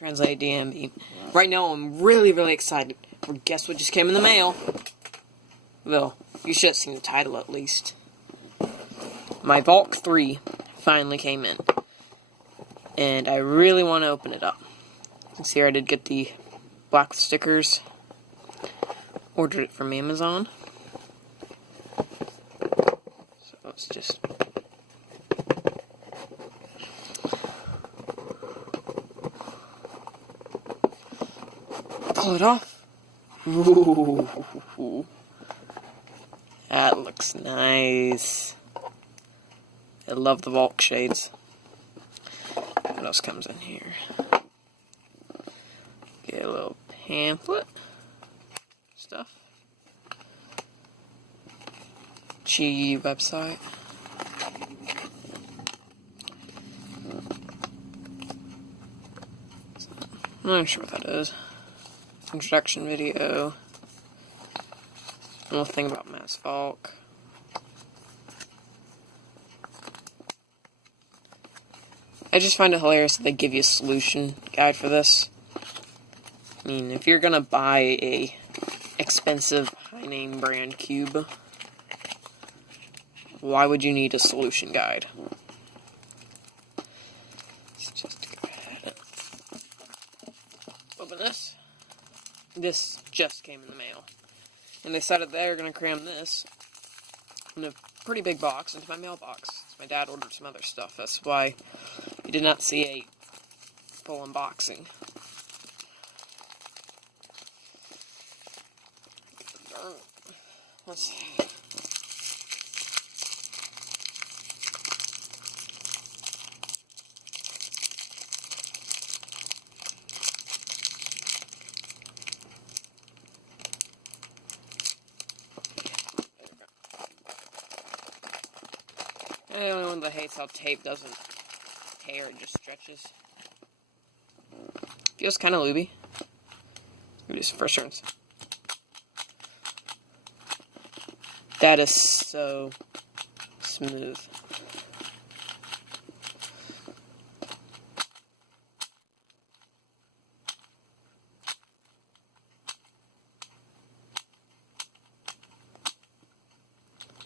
Translate DMV. Right now, I'm really excited. For guess what just came in the mail? Well, you should have seen the title at least. My Valk 3 finally came in. And I really want to open it up. You can see here I did get the black with stickers. Ordered it from Amazon. So let's just... pull it off. Ooh. That looks nice. I love the Valk shades. What else comes in here? Get a little pamphlet. Stuff. Chi website. I'm not sure what that is. Introduction video. A little thing about Mass Valk. I just find it hilarious that they give you a solution guide for this. I mean, if you're gonna buy a expensive high-name brand cube, why would you need a solution guide? Let's just go ahead and open this. This just came in the mail. And they decided they're going to cram this in a pretty big box into my mailbox. My dad ordered some other stuff. That's why you did not see a full unboxing. Let's see. The only one that hates how tape doesn't tear, it just stretches. Feels kind of looby. Maybe just first turns. That is so smooth.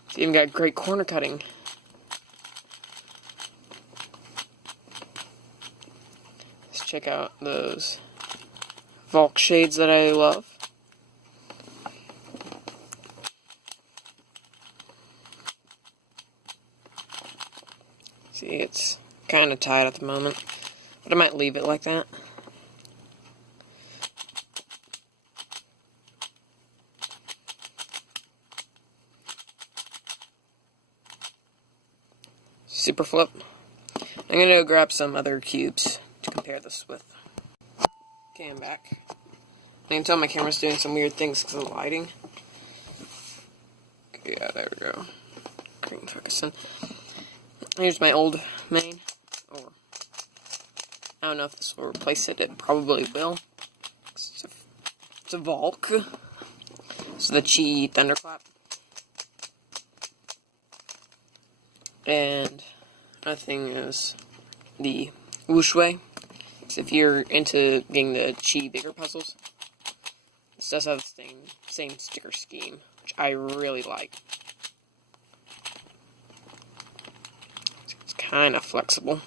It's even got great corner cutting. Check out those Valk shades that I love. See, it's kind of tight at the moment, but I might leave it like that. Super flip. I'm gonna go grab some other cubes to compare this with. Okay, I'm back. I can tell my camera's doing some weird things because of the lighting. Yeah, there we go. Green focusing. Here's my old main. Or I don't know if this will replace it. It probably will. It's a Valk. It's the Chi Thunderclap. And another thing is the Wushway. So if you're into getting the Chi bigger puzzles, this does have the same sticker scheme, which I really like. It's kind of flexible.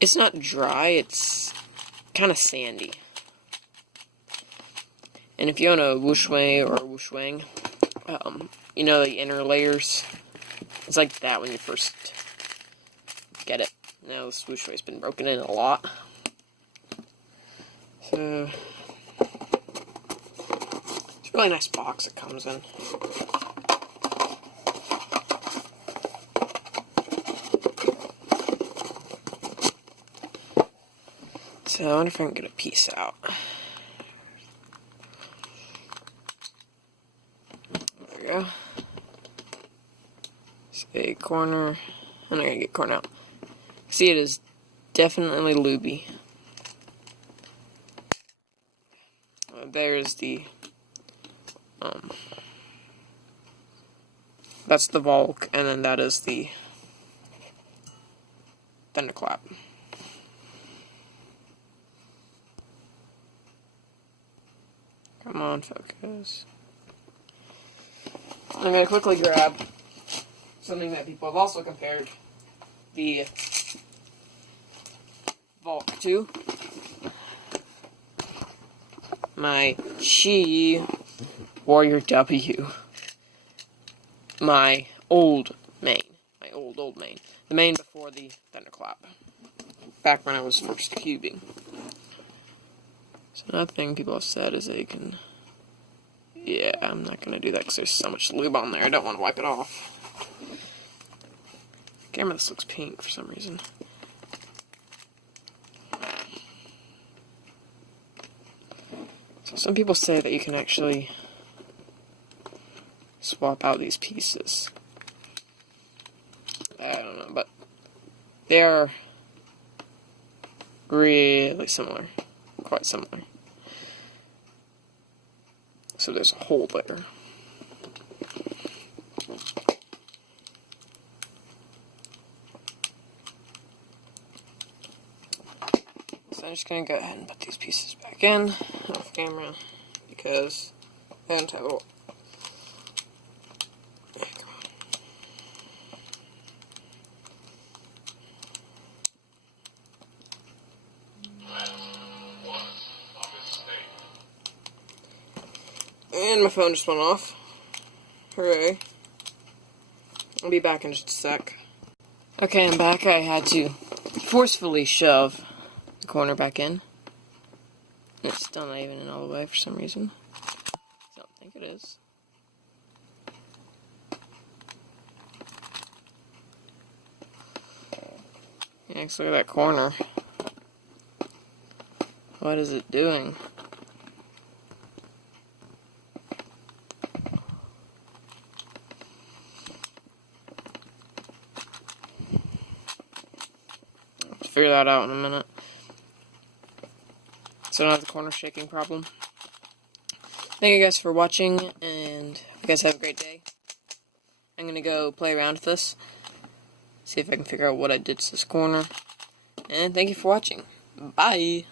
It's not dry, it's kind of sandy. And if you own a Wushway or a Wushwang, you know the inner layers, it's like that when you first get it. Now this Wushway's been broken in a lot. So it's a really nice box it comes in. So I wonder if I can get a piece out. There we go. It's a corner. I'm not gonna get corn out. See, it is definitely looby. There's the that's the Valk, and then that is the Thunderclap. Come on, focus. I'm going to quickly grab something that people have also compared the Valk to. My Chi Warrior W. My old main. My old main. The main before the Thunderclap. Back when I was first cubing. So another thing people have said is they can... Yeah, I'm not going to do that because there's so much lube on there. I don't want to wipe it off. Camera, this looks pink for some reason. So some people say that you can actually swap out these pieces. I don't know, but they are really similar. Quite similar. So there's a hole there. So I'm just going to go ahead and put these pieces back in off camera because I don't have a... And my phone just went off. Hooray. I'll be back in just a sec. Okay, I'm back. I had to forcefully shove the corner back in. It's still not even in all the way for some reason. I don't think it is. Next, look at that corner. What is it doing? Figure that out in a minute. So I don't have the corner shaking problem. Thank you guys for watching, and you guys have a great day. I'm gonna go play around with this, see if I can figure out what I did to this corner. And thank you for watching. Bye!